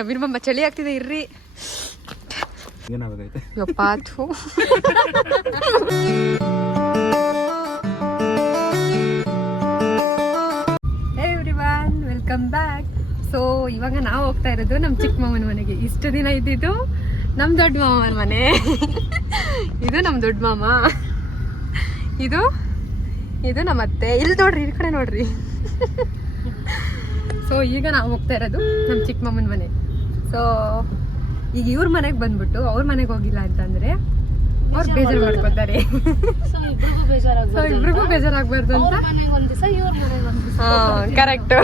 ನವೀನ್ ಮಮ್ಮ ಚಳಿ ಆಗ್ತಿದೆ ಇರ್ರಿ. ಯಪ್ಪಾತು ಎವ್ರಿವನ್, ವೆಲ್ಕಮ್ ಬ್ಯಾಕ್. ಸೊ ಇವಾಗ ನಾವು ಹೋಗ್ತಾ ಇರೋದು ನಮ್ಮ ಚಿಕ್ಕ ಮಾವನ ಮನೆಗೆ. ಇಷ್ಟು ದಿನ ಇದ್ದಿದ್ದು ನಮ್ಮ ದೊಡ್ಡ ಮಾವನ ಮನೆ. ಇದು ನಮ್ಮ ದೊಡ್ಡ ಮಾಮ, ಇದು ನಮ್ಮ ಅತ್ತೆ. ಇಲ್ಲಿ ನೋಡ್ರಿ, ಈ ಕಡೆ ನೋಡ್ರಿ. ಸೊ ಈಗ ನಾವು ಹೋಗ್ತಾ ಇರೋದು ನಮ್ಮ ಚಿಕ್ಕ ಮಾಮನ ಮನೆ. ಸೊ ಈಗ ಇವ್ರ ಮನೆಗೆ ಬಂದ್ಬಿಟ್ಟು ಅವ್ರ ಮನೆಗೆ ಹೋಗಿಲ್ಲ ಅಂತಂದ್ರೆ ಅವ್ರು ಬೇಜಾರು ಮಾಡ್ಕೊತಾರೆ. ಸೊ ಇಬ್ರಿಗೂ ಬೇಜಾರಾಗ್ಬಾರ್ದು ಅಂತ. ಕರೆಕ್ಟ್.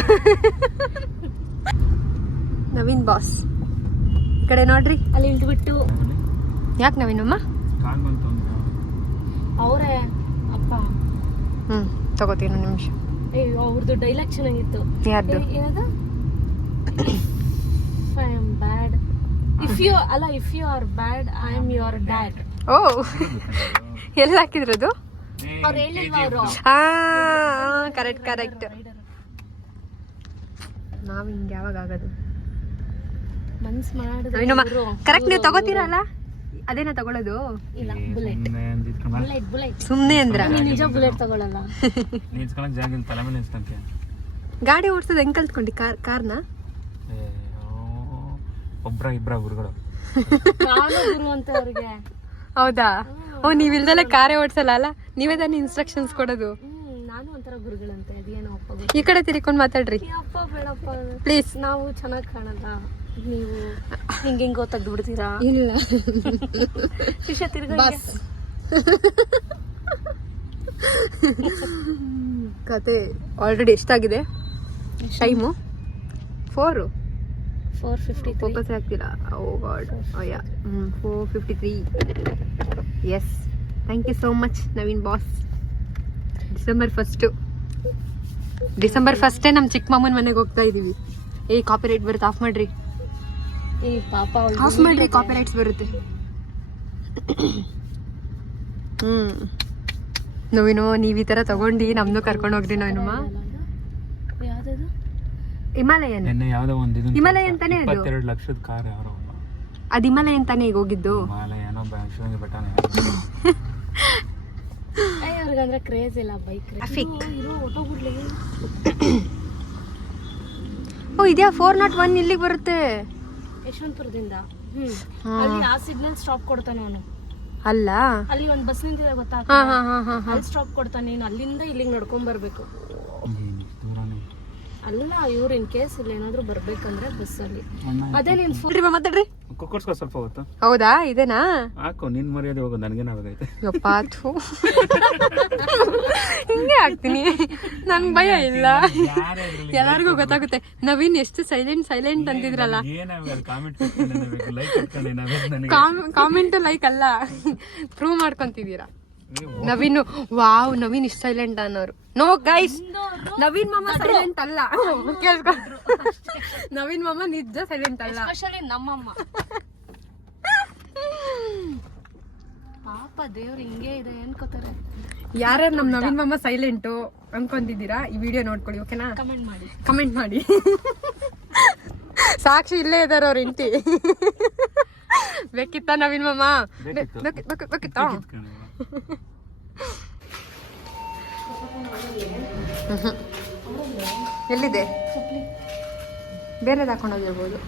ನವೀನ್ ಬಾಸ್ ಈ ಕಡೆ ನೋಡ್ರಿ, ಅಲ್ಲಿ ಇಳಿದ್ಬಿಟ್ಟು. ಯಾಕೆ ನವೀನಮ್ಮ? ಅವರೇ ಅಪ್ಪ. ತಗೋತೀನಿ ಒಂದು ನಿಮಿಷ. ಅವ್ರದ್ದು ಡೈಲಾಗ್ ಚೆನ್ನಾಗಿತ್ತು. ಯಾರ್ದು? ಏನದು? I am bad if you are bad I am your dad. Oh, ಎಲ್ಲಿ ಹಾಕಿದ್ರದು? ಅವ್ರು ಹೇಳಿಲ್ವಾ ಅವರು? ಕರೆಕ್ಟ್. ನಾವ್ ಹಿಂಗೆ ಯಾವಾಗ ಆಗೋದು? ಮನ್ಸ್ ಮಾಡಿದ್ರೆ ಕರೆಕ್ಟ್. ನೀವು ತಗೋತೀರಲ್ಲ, ಅದೇನ ತಗೊಳ್ಳೋದು? ಇಲ್ಲ, ಬುಲೆಟ್. ಸುಮ್ನೆ ಅಂದ್ರ? ನಿಜ ಬುಲೆಟ್ ತಗೊಳ್ಳಲ್ಲ. ಗಾಡಿ ಓಡಿಸೋದು ಹೆಂಗ್ ಕಲ್ತ್ಕೊಂಡಿ? ಕಾರ್ನ? ಇಬ್ರ ಗುರುಗಳು. ಗುರು ಅಂತ ಅವ್ರಿಗೆ. ಹೌದಾ? ಓ, ನೀವಿಲ್ದಲ್ಲ ಕಾರೇ ಓಡಿಸಲ್ಲ ಅಲ್ಲ? ನೀವೇ ತಾನೇ ಇನ್ಸ್ಟ್ರಕ್ಷನ್ಸ್ ಕೊಡೋದು? ನಾನು ಒಂಥರ ಗುರುಗಳಂತೆ. ಅದೇನೋ ಅಪ್ಪ. ಈ ಕಡೆ ತಿರ್ಕೊಂಡು ಮಾತಾಡ್ರಿ ಅಪ್ಪ. ಬೇಡಪ್ಪ ಪ್ಲೀಸ್. ನಾವು ಚೆನ್ನಾಗಿ ಕಾಣಲ್ಲ, ನೀವು ಹಿಂಗೋ ತೆಗ್ದು ಇಲ್ಲ ಶಿಷ್ಯ ತಿರ್ಗ. ಕತೆ ಆಲ್ರೆಡಿ ಎಷ್ಟಾಗಿದೆ ಟೈಮು? 4:53. ಫೋಕಸ್ ಆಗ್ತಿಲ್ಲ. Oh God. Yeah 4:53. Yes, thank you so much Naveen boss. December 1 ನಮ್ಮ ಚಿಕ್ಕ ಮಾಮನ ಮನೆಗೆ ಹೋಗ್ತಾ ಇದೀವಿ. ಕಾಪಿರೈಟ್ ಬರುತ್ತೆ, ಆಫ್ ಮಾಡ್ರಿ. ಪಾಪ ಆಫ್ ಮಾಡ್ರಿ, ಕಾಪಿರೈಟ್ಸ್ ಬರುತ್ತೆ. ನವೀನು, ನೀವ್ ಈ ತರ ತಗೊಂಡು ನಮ್ದು ಕರ್ಕೊಂಡು ಹೋಗ್ರಿ. ನವೀನಮ್ಮ, ಹಿಮಾಲಯನ್ ತಾನೇ ಅದು? 22 ಲಕ್ಷದ ಕಾರ್ ಯಾರೋ. ಅದು ಹಿಮಾಲಯನ್ ತಾನೇ ಈಗ ಹೋಗಿದ್ದು? ಹಿಮಾಲಯನೋ ಶಿವಂಗಿ ಬೆಟ್ಟನೇ. ಅವ್ರಿಗಂದ್ರೆ ಕ್ರೇಜ್ ಇಲ್ಲ ಬೈಕ್. ಓ, ಇದ್ಯಾ 401 ಇಲ್ಲಿಗೆ ಬರುತ್ತೆ ಯಶವಂತಪುರದಿಂದ. ಅಲ್ಲಿ ಆ ಸಿಗ್ನಲ್ ಸ್ಟಾಪ್ ಕೊಡ್ತಾನೆ ಅವನು. ಅಲ್ಲ, ಅಲ್ಲಿ ಒಂದು ಬಸ್ ನಿಂತಿದೆ ಗೊತ್ತಾ? ಅಲ್ಲಿ ಸ್ಟಾಪ್ ಕೊಡ್ತಾನೆ. ನೀನು ಅಲ್ಲಿಂದ ಇಲ್ಲಿಗೆ ನಡ್ಕೊಂಡ್ ಬರ್ಬೇಕು. ಅಲ್ಲ, ಇವ್ರು ಇನ್ ಕೇಸ್ ಇಲ್ಲಿ ಏನಾದ್ರು ಬರ್ಬೇಕಂದ್ರೆ ಬಸ್ ಅಲ್ಲಿ. ಅದೇ ನೀನ್ ಮಾತಾಡ್ರಿ. ಕುಕ್ಕರ್ಸ್ಕೊ ಸ್ವಲ್ಪ ಹೋಗುತ್ತಾ? ಹೌದಾ? ಇದೇನಾ? ಹಾಕು, ನಿನ್ ಮರ್ಯಾದೆ ಹೋಗೋದು ನನಗೇನಾಗೈತೆ. ಯಪ್ಪಾತು, ಹಿಂಗೆ ಆಗ್ತೀನಿ. ನನ್ ಭಯ ಇಲ್ಲ, ಎಲ್ಲಾರ್ಗು ಗೊತ್ತಾಗುತ್ತೆ. ನವೀನ್ ಎಷ್ಟು ಸೈಲೆಂಟ್ ಅಂತಿದ್ರಲ್ಲ. ಕಾಮೆಂಟ್ ಲೈಕ್ ಅಲ್ಲ, ಪ್ರೂವ್ ಮಾಡ್ಕೊಂತಿದ್ದೀರಾ. ನವೀನ್, ವಾವ್, ನವೀನ್ ಇಷ್ಟ ಸೈಲೆಂಟ್ ಅನ್ನೋರು. ನೋ ಗೈಸ್, ನವೀನ್ ಮಾಮ ಸೈಲೆಂಟ್ ಅಲ್ಲ. ಕೇಳ್ಕೊ, ನವೀನ್ ಮಾಮ ನಿಜ ಸೈಲೆಂಟ್ ಅಲ್ಲ. ಎಸ್ಪೆಷಲಿ ನಮ್ಮಮ್ಮ. ಪಾಪ ದೇವ್ರು ಹಿಂಗೆ ಇದೆ ಅನ್ಕೋತಾರೆ. ಯಾರ್ಯಾರು ನಮ್ ನವೀನ್ ಮಾಮ ಸೈಲೆಂಟು ಅನ್ಕೊಂತಿದ್ದೀರಾ, ಈ ವಿಡಿಯೋ ನೋಡ್ಕೊಳ್ಳಿ, ಓಕೆನಾ? ಕಮೆಂಟ್ ಮಾಡಿ. ಸಾಕ್ಷಿ ಇಲ್ಲೇ ಇದಾರ ಅವ್ರ ಹೆಂಡತಿ. ಬೇಕಿತ್ತ ನವೀನ್ ಮಾಮ? ಬೇಕಿತ್ತ? ಎಲ್ಲಿದೆ? ಬೇರೆದು ಹಾಕೊಂಡೋಗಿರ್ಬೋದು.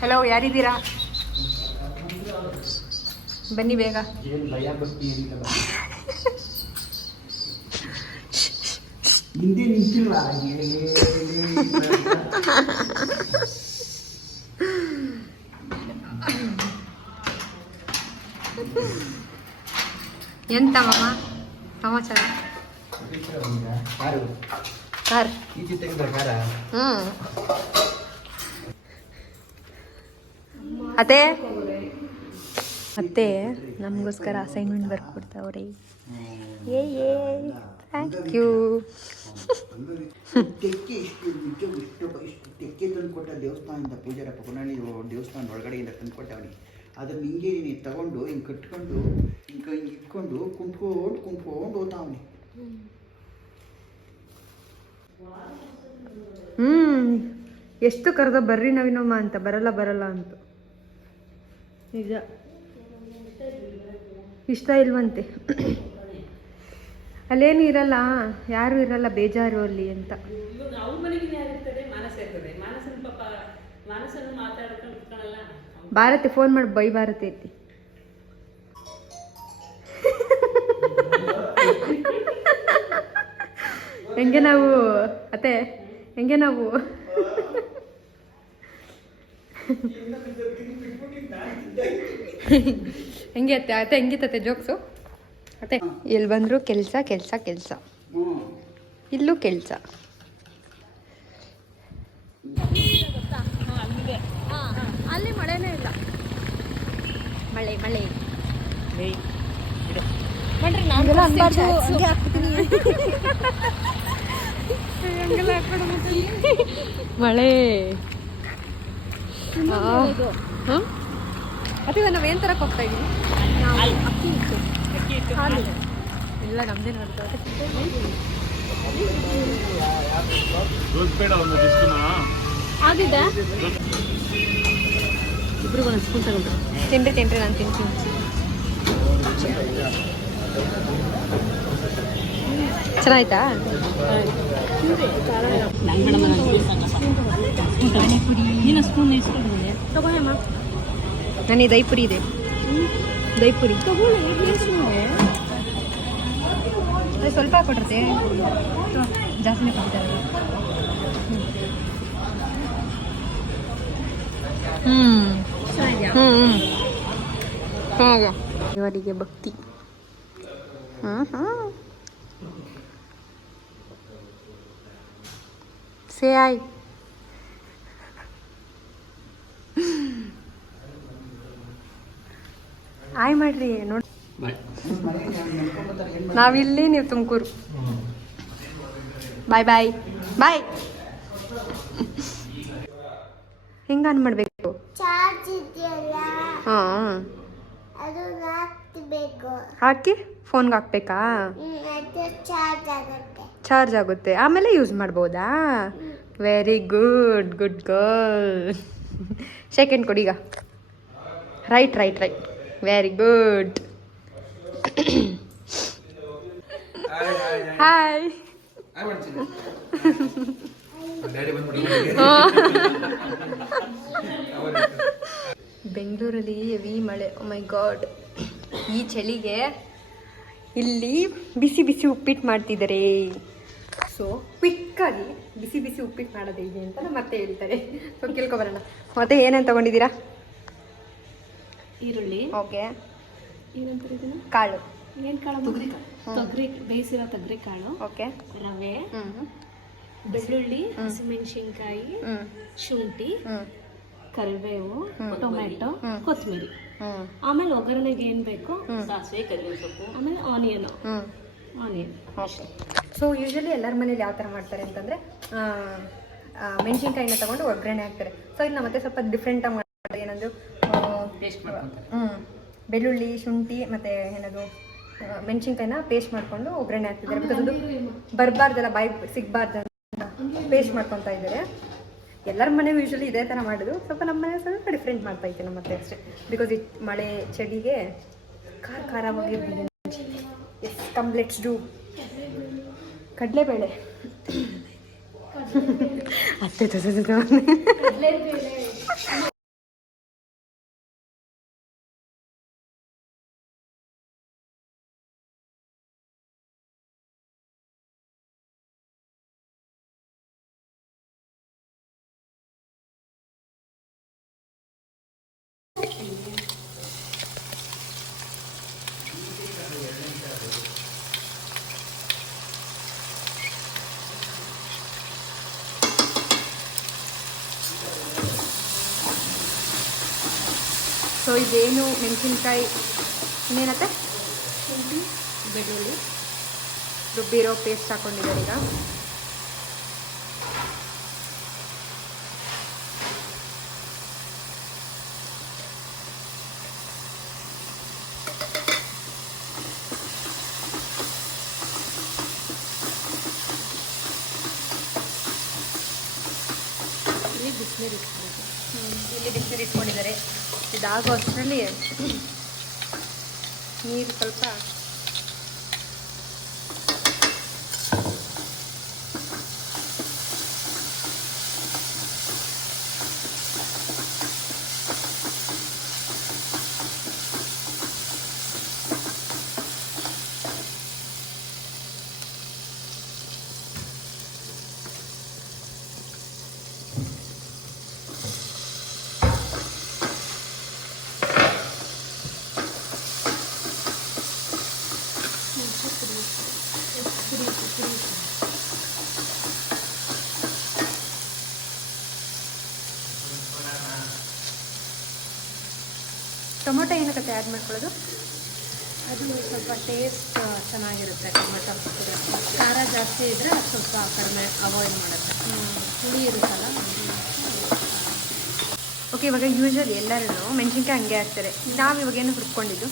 ಹಲೋ, ಯಾರಿದ್ದೀರಾ? ಬನ್ನಿ ಬೇಗ. ಎಂತ ಮಾಮ ಸಮಾಚಾರ? ಕಾರ್. ಅತ್ತೆ ನಮಗೋಸ್ಕರ ಅಸೈನ್ಮೆಂಟ್ ಬರ್ಕೊಡ್ತಾವ್ರೆ. Thank you. ತೆಕ್ಕೆ ತಂದುಕೊಟ್ಟ ದೇವಸ್ಥಾನದಿಂದ, ಪೂಜಾರಪ್ಪ ಕೊನಹಳ್ಳಿ ದೇವಸ್ಥಾನದ ಒಳಗಡೆಯಿಂದ ತಂದುಕೊಟ್ಟವನಿ. ಅದನ್ನು ಹಿಂಗೆ ನೀನು ತಗೊಂಡು ಹಿಂಗೆ ಕಟ್ಕೊಂಡು ಹಿಂಗೆ ಇಟ್ಕೊಂಡು ಕುಂತ್ಕೊಂಡು ಓದ್ತಾವನಿ. ಎಷ್ಟು ಕರೆದ ಬರ್ರಿ ನವೀನಮ್ಮ ಅಂತ, ಬರಲ್ಲ ಬರಲ್ಲ ಅಂತ. ನಿಜ ಇಷ್ಟ ಇಲ್ವಂತೆ. ಅಲ್ಲೇನು ಇರಲ್ಲ, ಯಾರು ಇರಲ್ಲ, ಬೇಜಾರು ಅಲ್ಲಿ ಅಂತ. ಭಾರತಿ ಫೋನ್ ಮಾಡಿ ಬೈ ಭಾರತಿ ಐತಿ. ಹೆಂಗೆ ನಾವು ಅತ್ತೆ, ಹೆಂಗೆ ನಾವು ಹೆಂಗೆ ಅತ್ತೆ ಅತ್ತೆ ಹೆಂಗಿತ್ತತ್ತೆ ಜೋಕ್ಸು ಅತ್ತೆ? ಎಲ್ಲಿ ಬಂದ್ರು ಕೆಲಸ ಕೆಲಸ ಕೆಲಸ, ಇಲ್ಲೂ ಕೆಲಸ. ಅಲ್ಲಿ ಮಳೆನೇ ಇಲ್ಲ. ಮಳೆ ಮಳೆ ಮಾಡ್ರಿ ಹಂಗೆಲ್ಲ ಅನ್ಬಾರ್ದು. ಮಳೆ ಅಥವಾ ನಾವೇನ್ ತರಕ್ ಹೋಗ್ತಾ ಇದೀವಿ? ಇಲ್ಲ ನಮ್ದೇ ನೋಡ್ತಾರೆ. ಆಗಿದೆ ಇಬ್ರು ಒಂದು ಸ್ಪೂನ್ ತಗೊಂಡ್ರು. ತಿನ್ರಿ ತಿನ್ರಿ, ನಾನು ತಿಂತೀನಿ. ಚೆನ್ನಾಯ್ತಾ? ನನಗೆ ದೈಪುರಿ ಇದೆ, ದೈಪುರಿ ಅದು ಸ್ವಲ್ಪ ಕೊಟ್ಟಿರುತ್ತೆ, ಜಾಸ್ತಿನೇ ಕೊಡ್ತಾರೆ. ಇವರಿಗೆ ಭಕ್ತಿ. ಸೇ ಆಯ್. ಆಯ್ ಮಾಡ್ರಿ ನೋಡಿ. ನಾವಿಲ್ಲಿ, ನೀವು ತುಮಕೂರು. ಬಾಯ್ ಬಾಯ್ ಬಾಯ್. ಹಿಂಗ ಅನ್ ಮಾಡ್ಬೇಕು. ಹಾಂ ಹಾಕಿ ಫೋನ್ಗೆ ಹಾಕ್ಬೇಕಾ? ಚಾರ್ಜ್ ಆಗುತ್ತೆ, ಆಮೇಲೆ ಯೂಸ್ ಮಾಡ್ಬೋದಾ? Very good, good girl. Second ಕೊಡಿ ಈಗ. Right right right, very good. Hi. ಬೆಂಗಳೂರಲ್ಲಿ ಹೆವಿ ಮಳೆ. ಓ ಮೈ ಗಾಡ್, ಈ ಚಳಿಗೆ ಇಲ್ಲಿ ಬಿಸಿ ಬಿಸಿ ಉಪ್ಪಿಟ್ಟು ಮಾಡ್ತಿದ್ದಾರೆ. ಸೊ ಕ್ವಿಕ್ಕಾಗಿ ಬಿಸಿ ಬಿಸಿ ಉಪ್ಪಿಟ್ಟು ಮಾಡೋದು ಇದೆ ಅಂತ ಮತ್ತೆ ಹೇಳ್ತಾರೆ. ಸೊ ಕೇಳ್ಕೊಬರೋಣ. ಮತ್ತೆ ಏನೇನು ತೊಗೊಂಡಿದ್ದೀರಾ? ಈರುಳ್ಳಿ, ಓಕೆ, ಏನಂತಾರೆ ಇದನ್ನ, ಕಾಳು. ಏನು ಕಾಳು? ತೊಗರಿ, ಬೇಯಿಸಿರೋ ತೊಗರಿ ಕಾಳು, ಓಕೆ, ರವೆ, ಬೆಳ್ಳುಳ್ಳಿ, ಹಸಿಮೆಣಸಿನ್ಕಾಯಿ, ಶುಂಠಿ, ಕರಿಬೇವು, ಟೊಮೆಟೊ, ಕೊತ್ತಂಬರಿ. ಆಮೇಲೆ ಒಗ್ಗರಣೆಗೆ ಏನು ಬೇಕು, ಸಾಸಿವೆ, ಕರಿಬೇವು ಸೊಪ್ಪು, ಆಮೇಲೆ ಆನಿಯನ್. ಓಕೆ. ಸೊ ಯೂಶಲಿ ಎಲ್ಲರ ಮನೇಲಿ ಯಾವ ಥರ ಮಾಡ್ತಾರೆ ಅಂತಂದರೆ ಮೆಣಸಿನ್ಕಾಯಿನ ತೊಗೊಂಡು ಒಗ್ಗರಣೆ ಹಾಕ್ತಾರೆ. ಸೊ ಇದು ಮತ್ತೆ ಸ್ವಲ್ಪ ಡಿಫ್ರೆಂಟಾಗಿ ಮಾಡ್ತಾರೆ. ಏನಂದ್ರು ಬೆಳ್ಳುಳ್ಳಿ, ಶುಂಠಿ ಮತ್ತು ಏನದು ಮೆಣಸಿನ್ಕಾಯಿನ ಪೇಸ್ಟ್ ಮಾಡಿಕೊಂಡು ಒಗ್ಗರಣೆ ಹಾಕ್ತಿದ್ದಾರೆ. ಬಿಕಾಸ್ ಅದು ಬರಬಾರ್ದಲ್ಲ, ಬಾಯಿ ಸಿಗಬಾರ್ದು ಅಂತ ಪೇಸ್ಟ್ ಮಾಡ್ಕೊತಾ ಇದ್ದಾರೆ. ಎಲ್ಲರ ಮನೆಗೂ ಯೂಶಲಿ ಇದೇ ಥರ ಮಾಡೋದು. ಸ್ವಲ್ಪ ನಮ್ಮ ಮನೆ ಸ್ವಲ್ಪ ಡಿಫ್ರೆಂಟ್ ಮಾಡ್ತಾ ಇತ್ತು ನಮ್ಮ ಮತ್ತೆ ಅಷ್ಟೇ. ಬಿಕಾಸ್ ಇದು ಮಳೆ ಚಳಿಗೆ ಖಾರವಾಗಿ. Yes, come let's do. ಕಡಲೆಬೇಳೆ ಅತ್ತೆ ಸೊ ಇದೇನು ಮೆಣಸಿನ್ಕಾಯಿ ಇನ್ನೇನತ್ತೆ, ಶುಂಠಿ, ಬೆಳ್ಳುಳ್ಳಿ ರುಬ್ಬಿರೋ ಪೇಸ್ಟ್ ಹಾಕೊಂಡಿದ್ದಾರೆ ಈಗ. ಇಲ್ಲಿ ಬಿಸಿನೀರು ಇಟ್ಕೊಂಡಿದ್ದಾರೆ. ಇದಾಗೋ ಅಷ್ಟರಲ್ಲಿ ನೀರು ಸ್ವಲ್ಪ ಟೊಮೊಟೊ ಏನಕ್ಕೆ ಆ್ಯಡ್ ಮಾಡ್ಕೊಳ್ಳೋದು? ಅದು ಸ್ವಲ್ಪ ಟೇಸ್ಟ್ ಚೆನ್ನಾಗಿರುತ್ತೆ. ಟೊಮೆಟೊ ಹಾಕಿದ್ರೆ ಖಾರ ಜಾಸ್ತಿ ಇದ್ದರೆ ಸ್ವಲ್ಪ ಕಡಿಮೆ ಅವಾಯ್ಡ್ ಮಾಡುತ್ತೆ. ಹುಳಿ ಇರುತ್ತಲ್ಲ. ಓಕೆ, ಇವಾಗ ಯೂಶ್ವಲಿ ಎಲ್ಲರೂ ಮೆಣಸಿನ್ಕಾಯಿ ಹಂಗೆ ಹಾಕ್ತಾರೆ. ನಾವು ಇವಾಗ ಏನು ಹುರ್ಕೊಂಡಿದ್ದು?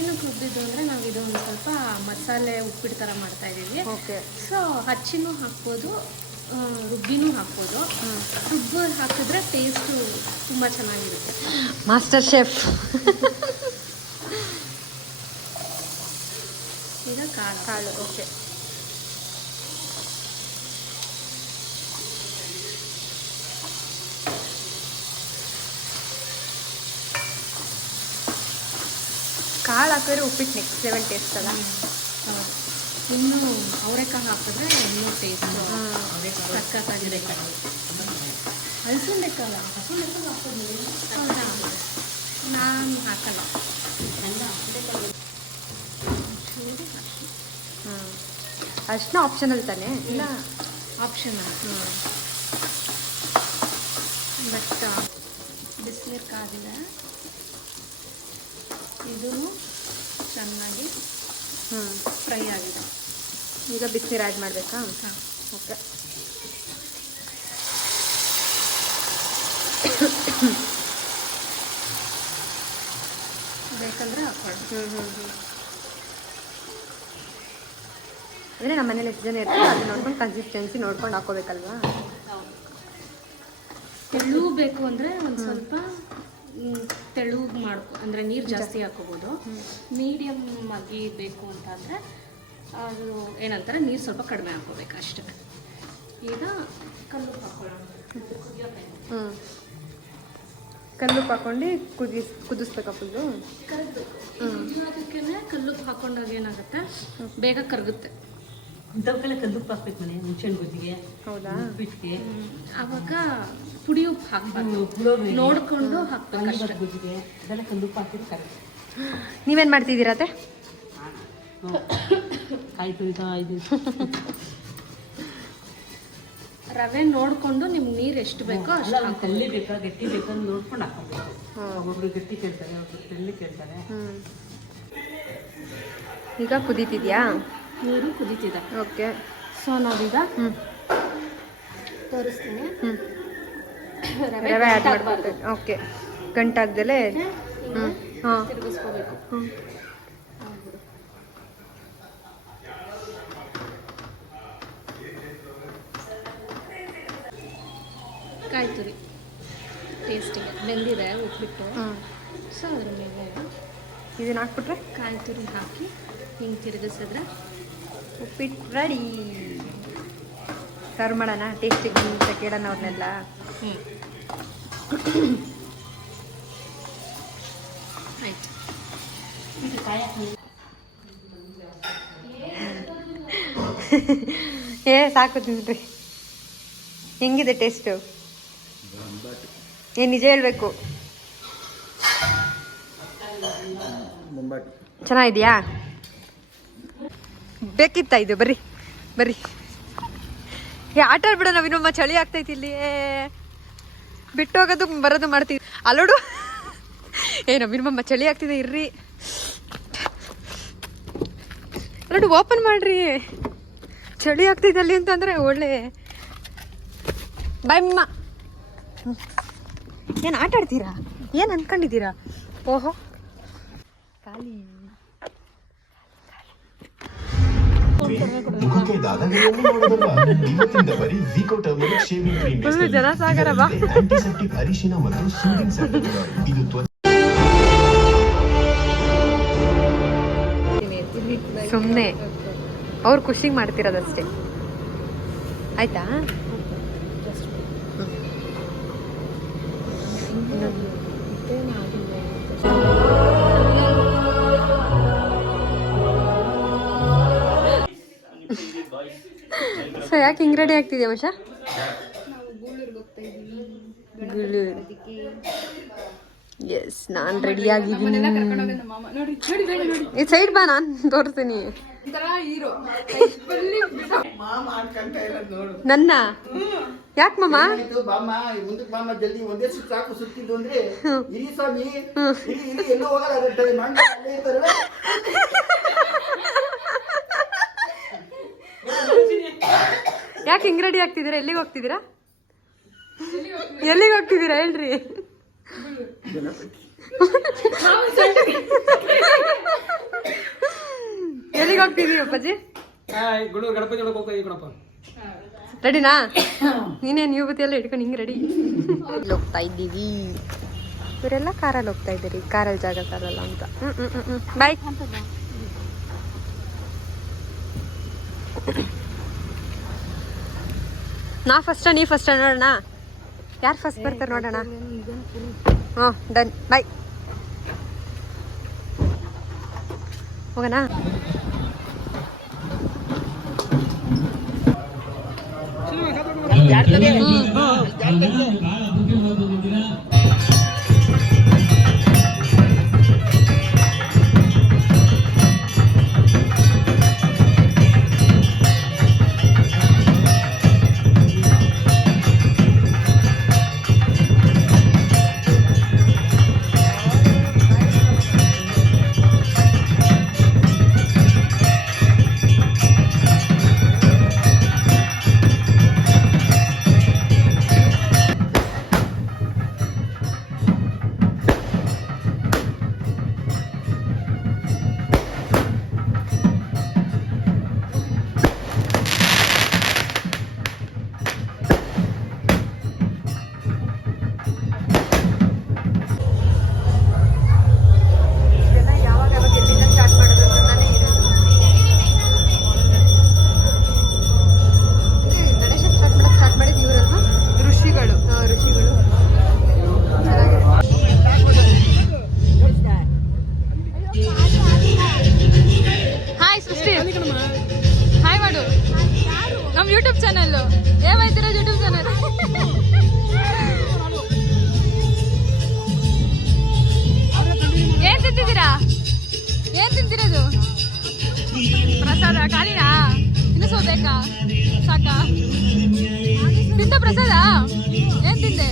ಏನಕ್ಕೆ ರುಬ್ಬಿದ್ದು ಅಂದರೆ ನಾವು ಇದು ಒಂದು ಸ್ವಲ್ಪ ಮಸಾಲೆ ಉಪ್ಪಿಟ್ಟು ಥರ ಮಾಡ್ತಾಯಿದ್ದೀವಿ. ಓಕೆ. ಸೊ ಹಚ್ಚಿನೂ ಹಾಕ್ಬೋದು, ರುಬ್ಬಿನೂ ಹಾಕ್ಬೋದು. ರುಬ್ಬು ಹಾಕಿದ್ರೆ ಟೇಸ್ಟು ತುಂಬ ಚೆನ್ನಾಗಿರುತ್ತೆ. Master chef. ಈಗ ಕಾಳು. ಓಕೆ. ಕಾಳು ಹಾಕಿದ್ರೆ ಉಪ್ಪಿಟ್ಟು ನೆಕ್ಸ್ಟ್ ಲೆವೆಲ್ ಟೇಸ್ಟ್ ಅಲ್ಲ. ಇನ್ನು ಅವರೆಕಾಳು ಹಾಕಿದ್ರೆ ಇನ್ನೂ ಟೇಸ್ಟ್ ಸಕ್ಕತ್ತಾಗಿದೆ. ಹಲಸಿನಕಾಳು ನಾನು ಹಾಕಲ್ಲ. ಅಷ್ಟನ್ನ ಆಪ್ಷನಲ್ ತಾನೇ? ಇಲ್ಲ, ಆಪ್ಷನಲ್. ಬಟ್ ಬಿಸಿನೀರು ಕಾದಿದೆ. ಇದೂ ಚೆನ್ನಾಗಿ ಫ್ರೈ ಆಗಿದೆ. ಈಗ ಬಿಸಿನೀರು ಆ್ಯಡ್ ಮಾಡಬೇಕಾ? ಹಾಂ. ಓಕೆ. ಬೇಕಂದ್ರೆ ಹಾಕೊಳ್ಳಿ. ಅಂದರೆ ನಮ್ಮ ಮನೇಲಿ ಎಷ್ಟು ಜನ ಇರ್ತಾರೆ ಅದು ನೋಡ್ಕೊಂಡು ಕನ್ಸಿಸ್ಟೆನ್ಸಿ ನೋಡ್ಕೊಂಡು ಹಾಕೋಬೇಕಲ್ವಾ? ತೆಳು ಬೇಕು ಅಂದರೆ ಒಂದು ಸ್ವಲ್ಪ ತೆಳು ಅಂದರೆ ನೀರು ಜಾಸ್ತಿ ಹಾಕೋಬೋದು. ಮೀಡಿಯಮ್ ಆಗಿ ಬೇಕು ಅಂತಂದರೆ ಅದು ಏನಂತಾರೆ ನೀರು ಸ್ವಲ್ಪ ಕಡಿಮೆ ಹಾಕೋಬೇಕು ಅಷ್ಟೇ. ಈಗ ಕಲ್ಲುಪ್ಪು ಹಾಕೊಳ್ಳೋಣ. ಕಲ್ಲುಪ್ಪು ಹಾಕೊಂಡು ಕುದಿಸ್ಬೇಕಾ ಫುಲ್ಲು? ಕರಗಬೇಕು. ಅದಕ್ಕೆ ಕಲ್ಲುಪ್ಪು ಹಾಕೊಂಡಾಗ ಏನಾಗುತ್ತೆ, ಬೇಗ ಕರಗುತ್ತೆ. ಇಂಥವಕ್ಕೆಲ್ಲ ಕಲ್ಲುಪ್ಪು ಹಾಕ್ಬೇಕು ಮನೆ ಹುಣ್ಸೆಹಣ್ಣು ಗೊಜ್ಜಿಗೆ. ಹೌದಾ? ಉಪ್ಪಿಟ್ಟಿಗೆ ಆವಾಗ ಪುಡಿ ಉಪ್ಪು ಹಾಕ್ಬಾರ್ದು, ನೋಡ್ಕೊಂಡು ಹಾಕ್ಬೇಕು ಅಷ್ಟೇ. ಗೊಜ್ಜಿಗೆ ಅದೆಲ್ಲ ಕಲ್ಲುಪ್ಪು ಹಾಕಿದ್ರೆ ಕರೆಕ್ಟ್. ನೀವೇನು ಮಾಡ್ತಿದ್ದೀರಾ ಅತ್ತೆ? ಕಾಯಿ ತುರಿತಾ ಇದ್ದೀವಿ. ರವೆ ನೋಡಿಕೊಂಡು ನಿಮ್ಗೆ ನೀರು ಎಷ್ಟು ಬೇಕೋ ಅಷ್ಟು ಅಲ್ಲ, ಕಲ್ಲಿ ಬೇಕಾ ಗಟ್ಟಿ ಬೇಕಾ ಅಂತ ನೋಡ್ಕೊಂಡು ಹಾಕೋಬೇಕು. ಒಬ್ಬೊಬ್ರು ಗಟ್ಟಿ ಕೇಳ್ತಾರೆ, ಒಬ್ಬರು ತೆಳ್ಳಿ ಕೇಳ್ತಾರೆ. ಈಗ ಕುದೀತಿದ್ಯಾ? ನೀರು ಕುದೀತಿದೆ. ಓಕೆ. ಸೊ ನಾವೀಗ ತೋರಿಸ್ತೀನಿ. ರವೆ ಆ್ಯಡ್ ಮಾಡಬಾರ್ದು. ಓಕೆ. ಗಂಟಾಗ್ದಲೇ ಹಾಂ ತಿರುಗಿಸ್ಕೋಬೇಕು. ಕಾಯಿ ತುರಿ ಟೇಸ್ಟಿಗೆ ಬೆಂದಿದೆ ಉಪ್ಪಿಟ್ಟು. ಸೊ ಅದ್ರ ಮೇಲೆ ಇದನ್ನ ಹಾಕ್ಬಿಟ್ರೆ ಕಾಯಿ ತುರಿ ಹಾಕಿ ಹಿಂಗೆ ತಿರುಗಿಸಿದ್ರೆ ಉಪ್ಪಿಟ್ಟು ರೆಡಿ. ಸರ್ವ್ ಮಾಡೋಣ. ಟೇಸ್ಟಿಗೆ ಅಂತ ಕೇಳೋಣ ಅವ್ರನ್ನೆಲ್ಲ. ಆಯ್ತು. ಸಾಕು ತಿನ್ರಿ. ಹೆಂಗಿದೆ ಟೇಸ್ಟು? ಏನು ನಿಜ ಹೇಳ್ಬೇಕು? ಚೆನ್ನಾಗಿದೆಯಾ? ಬೇಕಿತ್ತಾ ಇದು? ಬರ್ರಿ ಬರ್ರಿ. ಆಟ ಆಡ್ಬಿಡ. ನಾವಿನ್ನೊಮ್ಮ ಚಳಿ ಆಗ್ತೈತಿ ಇಲ್ಲಿ. ಬಿಟ್ಟು ಹೋಗೋದು ಬರೋದು ಮಾಡ್ತೀವಿ. ಅಲ್ಲೋಡು. ನವಿನಮ್ಮ ಚಳಿ ಆಗ್ತಿದೆ, ಇರ್ರಿ. ಅಲ್ಲೋಡು, ಓಪನ್ ಮಾಡ್ರಿ. ಚಳಿ ಆಗ್ತಿದೆ ಅಲ್ಲಿ ಅಂತಂದ್ರೆ ಒಳ್ಳೆ. ಬಾಯ್ ಮಿಮ್ಮ. ಏನು ಆಟ ಆಡ್ತೀರಾ? ಏನು ಅಂದ್ಕೊಂಡಿದ್ದೀರಾ? ಓಹೋ, ಖಾಲಿ ಮುಖಕ್ಕೆ ನೋಡೋದಲ್ಲ ಇವತ್ತಿಂದ ಬರೀ Vicco turmeric shaving cream full ಜನ ಸಾಗರ ಬಾ. ಆಂಟಿಸೆಪ್ಟಿಕ್ ಅರಿಶಿನ ಮತ್ತು ಸೂದಿಂಗ್ ಸರ್ಟಿಫಿಕೇಟ್ ಇದು ಸುಮ್ಮನೆ ಅವ್ರು ಖುಷಿಗೆ ಮಾಡ್ತಿರೋದಷ್ಟೇ ಆಯ್ತಾ. ಸೊ ಯಾಕೆ ಹಿಂಗೆ ರೆಡಿ ಆಗ್ತಿದ್ಯಾ ಮಶ? ಎಸ್ ನಾನು ರೆಡಿ ಆಗಿದ್ದೀನಿ. ಈ ಸೈಡ್ ಬಾ, ನಾನು ತೋರಿಸ್ತೀನಿ ನನ್ನ. ಯಾಕೆ ಮಾಮ? ಬಾಮ್ಮ ಮುಂದಕ್ಕೆ ಬಾಮ್ಮ ಜಲ್ದಿ, ಒಂದೇ ಸುತ್ತ ಸಾಕು. ಸುತ್ತಿದ್ದು ಅಂದ್ರೆ ಇರಿ ಸ್ವಾಮಿ, ಇರಿ ಎಲ್ಲೂ ಹೋಗಲ್ಲ. ಯಾಕೆ ಹಿಂಗ್ ರೆಡಿ ಆಗ್ತಿದ್ದೀರಾ? ಎಲ್ಲಿಗೆ ಹೋಗ್ತಿದ್ದೀರಾ? ಎಲ್ಲಿಗೆ ಹೋಗ್ತಿದ್ದೀರಾ ಹೇಳ್ರಿ? ಎಲ್ಲಿಗೆ ಹೋಗ್ತಿದ್ದೀವಿ ಅಪ್ಪಾಜಿ? ರೆಡಿನಾ? ನೀನೇನು ಯುವತಿ ಎಲ್ಲ ಇಟ್ಕೊಂಡು ಹಿಂಗೆ ರೆಡಿ ಹೋಗ್ತಾ ಇದ್ದೀವಿ. ಇವರೆಲ್ಲ ಕಾರಲ್ಲಿ ಹೋಗ್ತಾ ಇದ್ದೀರಿ. ಕಾರಲ್ಲಿ ಜಾಗ ಸಾಲಲ್ಲ ಅಂತ. ಬಾಯ್. ನಾ ಫಸ್ಟ ನೀ ಫಸ್ಟ ನೋಡೋಣ, ಯಾರು ಫಸ್ಟ್ ಬರ್ತಾರೆ ನೋಡೋಣ. ಹ್ಞೂ ಡನ್, ಬಾಯ್. ಹೋಗೋಣ. ಯೂಟ್ಯೂಬ್ ಚಾನಲ್ ಏವಾಯ್ತಿರೋ ಯೂಟ್ಯೂಬ್ ಚಾನಲ್. ಏನ್ ತಿಂತಿದ್ದೀರಾ? ಏನ್ ತಿಂತಿರೋದು? ಪ್ರಸಾದ ಖಾಲಿನಾ? ಇನ್ನು ಬೇಕಾ? ಸಾಕಾ? ತಿಂದ ಪ್ರಸಾದ? ಏನ್ ತಿಂದೆ?